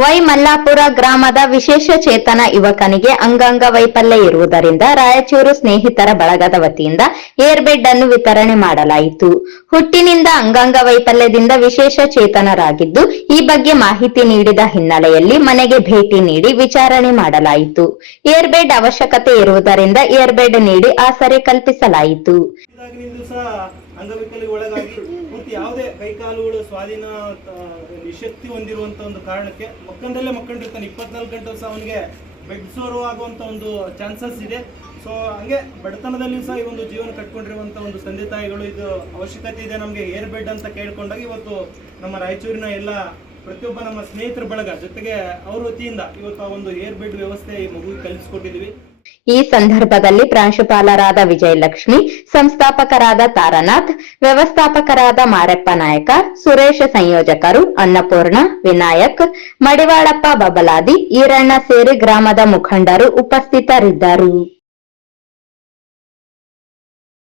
ಮಲ್ಲಾಪುರ ಗ್ರಾಮದ ವಿಶೇಷ ಚೇತನ ಯುವಕನಿಗೆ ಅಂಗಾಂಗ ವೈಫಲ್ಯ ಇರುವುದರಿಂದ ರಾಯಚೂರು ಸ್ನೇಹಿತರ ಬಳಗದ ವತಿಯಿಂದ ಏರ್ಬೆಡ್ ಅನ್ನು ವಿತರಣೆ ಮಾಡಲಾಯಿತು. ಹುಟ್ಟಿನಿಂದ ಅಂಗಾಂಗ ವೈಫಲ್ಯದಿಂದ ವಿಶೇಷ ಚೇತನರಾಗಿದ್ದು, ಈ ಬಗ್ಗೆ ಮಾಹಿತಿ ನೀಡಿದ ಹಿನ್ನೆಲೆಯಲ್ಲಿ ಮನೆಗೆ ಭೇಟಿ ನೀಡಿ ವಿಚಾರಣೆ ಮಾಡಲಾಯಿತು. ಏರ್ಬೆಡ್ ಅವಶ್ಯಕತೆ ಇರುವುದರಿಂದ ಏರ್ಬೆಡ್ ನೀಡಿ ಆಸರೆ ಕಲ್ಪಿಸಲಾಯಿತು. ಅಂಗವಿಕಲಿಗೆ ಒಳಗಾಗಿ ಪೂರ್ತಿ ಯಾವುದೇ ಕೈಕಾಲುಗಳು ಸ್ವಾಧೀನ ನಿಶಕ್ತಿ ಹೊಂದಿರುವಂತ ಒಂದು ಕಾರಣಕ್ಕೆ ಮಕ್ಕಂಡಿರ್ತಾನೆ. 24 ಗಂಟೆ ಸಹ ಅವನಿಗೆ ಬೆಡ್ ಸೋರು ಆಗುವಂತ ಒಂದು ಚಾನ್ಸಸ್ ಇದೆ. ಸೊ ಹಂಗೆ ಬಡತನದಲ್ಲಿಯೂ ಸಹ ಈ ಒಂದು ಜೀವನ ಕಟ್ಕೊಂಡಿರುವಂತ ಒಂದು ತಂದೆ ತಾಯಿಗಳು ಇದು ಅವಶ್ಯಕತೆ ಇದೆ ನಮಗೆ ಏರ್ ಬೆಡ್ ಅಂತ ಕೇಳ್ಕೊಂಡಾಗ ಇವತ್ತು ನಮ್ಮ ರಾಯಚೂರಿನ ಎಲ್ಲ ಪ್ರತಿಯೊಬ್ಬ ನಮ್ಮ ಸ್ನೇಹಿತರ ಬಳಗ ಜೊತೆಗೆ ಅವ್ರ ವತಿಯಿಂದ ಇವತ್ತು ಆ ಒಂದು ಏರ್ ಬೆಡ್ ವ್ಯವಸ್ಥೆ ಈ ಮಗುವಿಗೆ ಕಲ್ಪಿಸಿಕೊಟ್ಟಿದ್ದೀವಿ. ಈ ಸಂದರ್ಭದಲ್ಲಿ ಪ್ರಾಂಶುಪಾಲರಾದ ವಿಜಯಲಕ್ಷ್ಮಿ, ಸಂಸ್ಥಾಪಕರಾದ ತಾರನಾಥ್, ವ್ಯವಸ್ಥಾಪಕರಾದ ಮಾರೆಪ್ಪ ನಾಯಕ, ಸುರೇಶ ಸಂಯೋಜಕರು ಅನ್ನಪೂರ್ಣ, ವಿನಾಯಕ್, ಮಡಿವಾಳಪ್ಪ ಬಬಲಾದಿ, ಈರಣ್ಣ ಸೇರಿ ಗ್ರಾಮದ ಮುಖಂಡರು ಉಪಸ್ಥಿತರಿದ್ದರು.